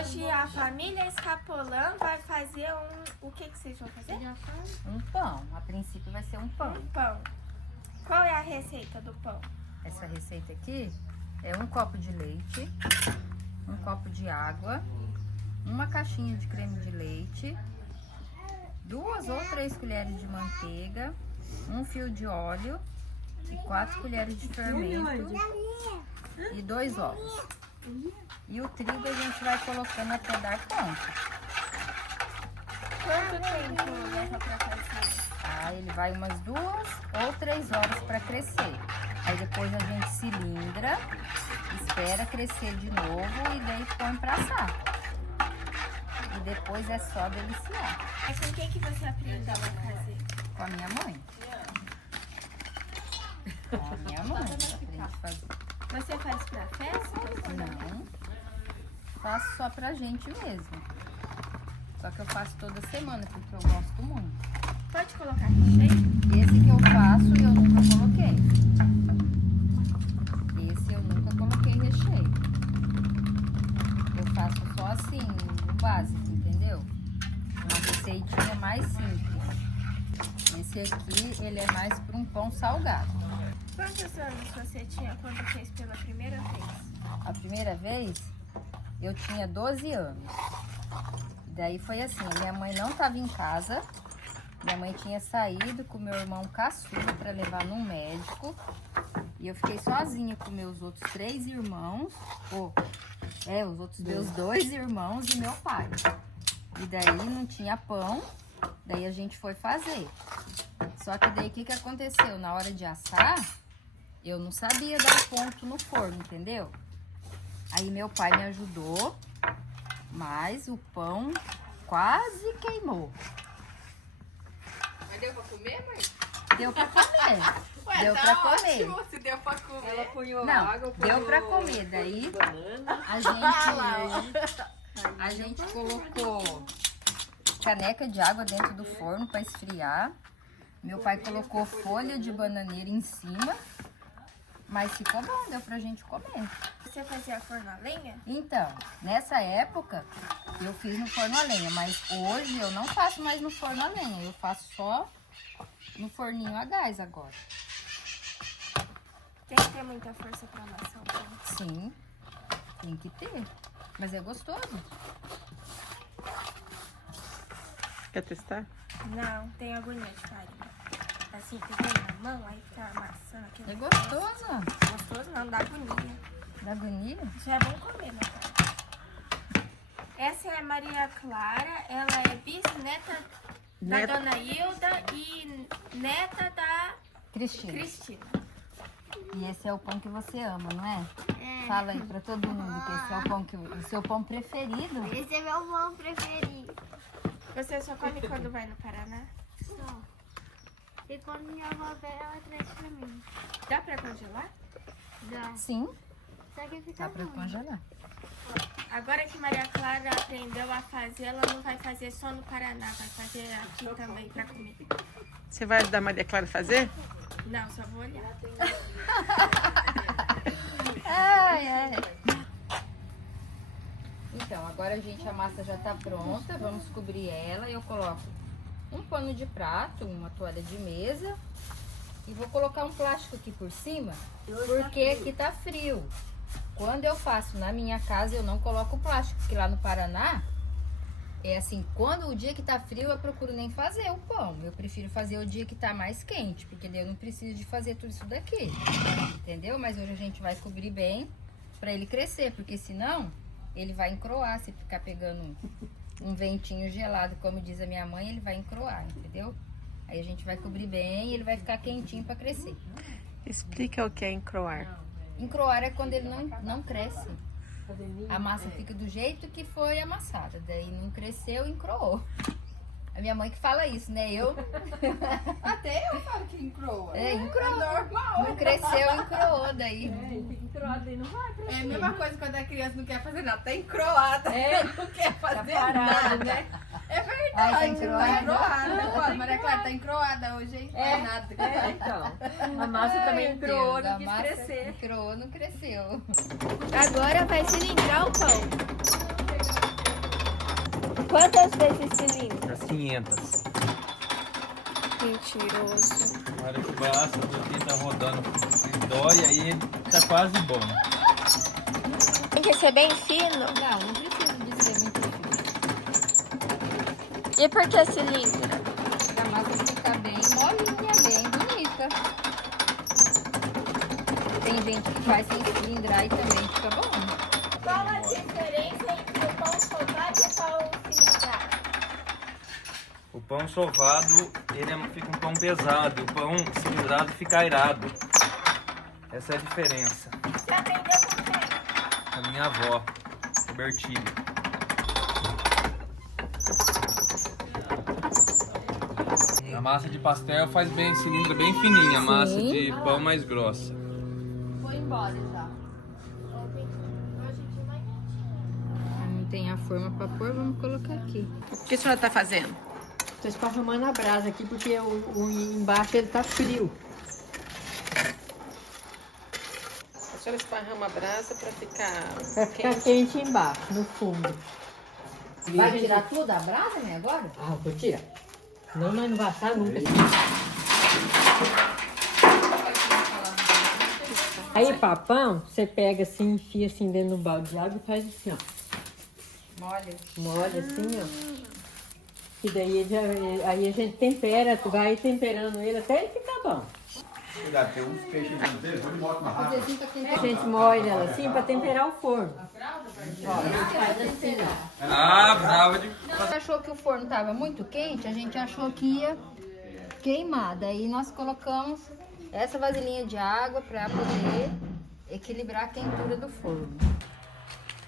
Hoje a família Escapolã vai fazer O que vocês vão fazer? Um pão. A princípio vai ser um pão. Um pão. Qual é a receita do pão? Essa receita aqui é um copo de leite, um copo de água, uma caixinha de creme de leite, 2 ou 3 colheres de manteiga, um fio de óleo e 4 colheres de fermento e 2 ovos. E o trigo a gente vai colocando até dar ponto. Quanto tempo leva pra fazer? Ah, ele vai umas 2 ou 3 horas para crescer. Aí depois a gente cilindra, espera crescer de novo e daí põe pra assar. E depois é só deliciar. Mas com quem que você aprendeu a fazer? Com a minha mãe. Com a minha mãe, eu aprendi a fazer. Você faz pra festa? Não, faço só pra gente mesmo. Só que eu faço toda semana, porque eu gosto muito. Pode colocar recheio? Esse que eu faço, eu nunca coloquei. Esse eu nunca coloquei recheio. Eu faço só assim, o básico, entendeu? Uma receitinha mais simples. Esse aqui, ele é mais para um pão salgado. Quantos anos você tinha quando fez pela primeira vez? A primeira vez, eu tinha 12 anos. Daí foi assim, minha mãe não estava em casa. Minha mãe tinha saído com meu irmão caçula para levar num médico. E eu fiquei sozinha com meus outros 3 irmãos. Os outros meus 2 irmãos e meu pai. E daí não tinha pão. Daí a gente foi fazer. Só que daí o que aconteceu? Na hora de assar, eu não sabia dar ponto no forno, entendeu? Aí meu pai me ajudou, mas o pão quase queimou. Mas deu pra comer, mãe? Deu pra comer. Ué, Deu tá pra comer. ótimo, se deu pra comer. Ela punhou Não, água, deu pra comer. Daí banana. a gente colocou caneca de água dentro do forno para esfriar. Meu pai colocou folha de bananeira em cima. Mas ficou bom, deu pra gente comer. Você fazia forno a lenha? Então, nessa época, eu fiz no forno a lenha. Mas hoje eu não faço mais no forno a lenha. Eu faço só no forninho a gás agora. Tem que ter muita força pra amassar o pão. Sim, tem que ter. Mas é gostoso. Quer testar? Não, tem agonia de farinha. Assim, pegando na mão, aí fica amassando aquele É gostoso. Gostoso não, dá agonia. Da agonia? Já é bom comer, né? Essa é a Maria Clara, ela é bisneta da Neta. Dona Hilda e neta da Cristina. Cristina. E esse é o pão que você ama, não é? Fala aí pra todo mundo que esse é o pão o seu pão preferido. Esse é meu pão preferido. Você só come quando vai no Paraná? Só. E quando minha avó vem, ela traz pra mim. Dá pra congelar? Dá. Sim, Só que fica dá pra ruim. congelar. Agora que Maria Clara aprendeu a fazer, ela não vai fazer só no Paraná, vai fazer aqui também pra comer. Você vai ajudar a Maria Clara a fazer? Não, só vou olhar. Ai, ai. Então, agora a massa já tá pronta, vamos cobrir ela. Eu coloco um pano de prato, uma toalha de mesa e vou colocar um plástico aqui por cima, porque aqui tá frio. Quando eu faço na minha casa, eu não coloco plástico, porque lá no Paraná, é assim, quando o dia que tá frio, eu procuro nem fazer o pão. Eu prefiro fazer o dia que tá mais quente, porque daí eu não preciso de fazer tudo isso daqui, entendeu? Mas hoje a gente vai cobrir bem pra ele crescer, porque senão ele vai encroar, se ficar pegando um ventinho gelado, como diz a minha mãe, ele vai encroar, entendeu? Aí a gente vai cobrir bem e ele vai ficar quentinho pra crescer. Explica o que é encroar. Encroar é quando ele não cresce. A massa fica do jeito que foi amassada. Daí não cresceu, encroou. A minha mãe que fala isso, né? Eu... Até eu falo que encroa. É, encroou. É normal. Não cresceu, encroou daí. Encroado aí não vai crescer. É a mesma coisa quando a criança não quer fazer nada. Tá encroada. Não quer fazer parado, nada. né? É verdade. Ai, tá Tá encroada. encroada. Eu falo, Maria Clara, tá encroada hoje, hein? Não é nada. Então. A massa também encroou, Deus, não a quis massa crescer. Encroou, não cresceu. Agora vai cilindrar o pão. Quantas vezes cilindro? As 500. Mentiroso. Na hora que basta, porque tá rodando dói, aí tá quase bom. Tem que ser bem fino? Não precisa de ser muito fino. E por que cilindro? Pra massa ficar bem molinha, bem bonita. Tem gente que faz sem cilindrar e também fica bom. Qual a diferença entre o pão sovado e o pão cilindrado? O pão sovado, fica um pão pesado, e o pão cilindrado fica airado. Essa é a diferença. Você aprendeu com quem? A minha avó, o Bertilho. A massa de pastel faz bem, cilindro bem fininha, a massa de pão mais grossa. Vou embora já. Não tem a forma pra pôr, vamos colocar aqui. O que a senhora está fazendo? Tô esparramando a brasa aqui porque o embaixo ele tá frio. A senhora esparrama a brasa para ficar Vai ficar quente embaixo, no fundo. Vai tirar tudo a brasa, né, agora? Ah, vou tirar. Senão nós não vai assar nunca. Aí, papão, você pega assim, enfia assim dentro do balde de água e faz assim, ó. Molha. Molha assim, ó. E daí aí a gente tempera, vai temperando ele até ele ficar bom. Cuidado, tem uns peixes deles, onde mostra uma rata. A gente molha ela assim para temperar o forno. Ó, a gente faz assim, ó. Ah, brava de... Você achou que o forno estava muito quente, a gente achou que ia queimar. Daí nós colocamos essa vasilhinha de água para poder equilibrar a quentura do forno.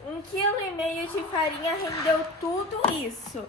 1,5 kg de farinha rendeu tudo isso.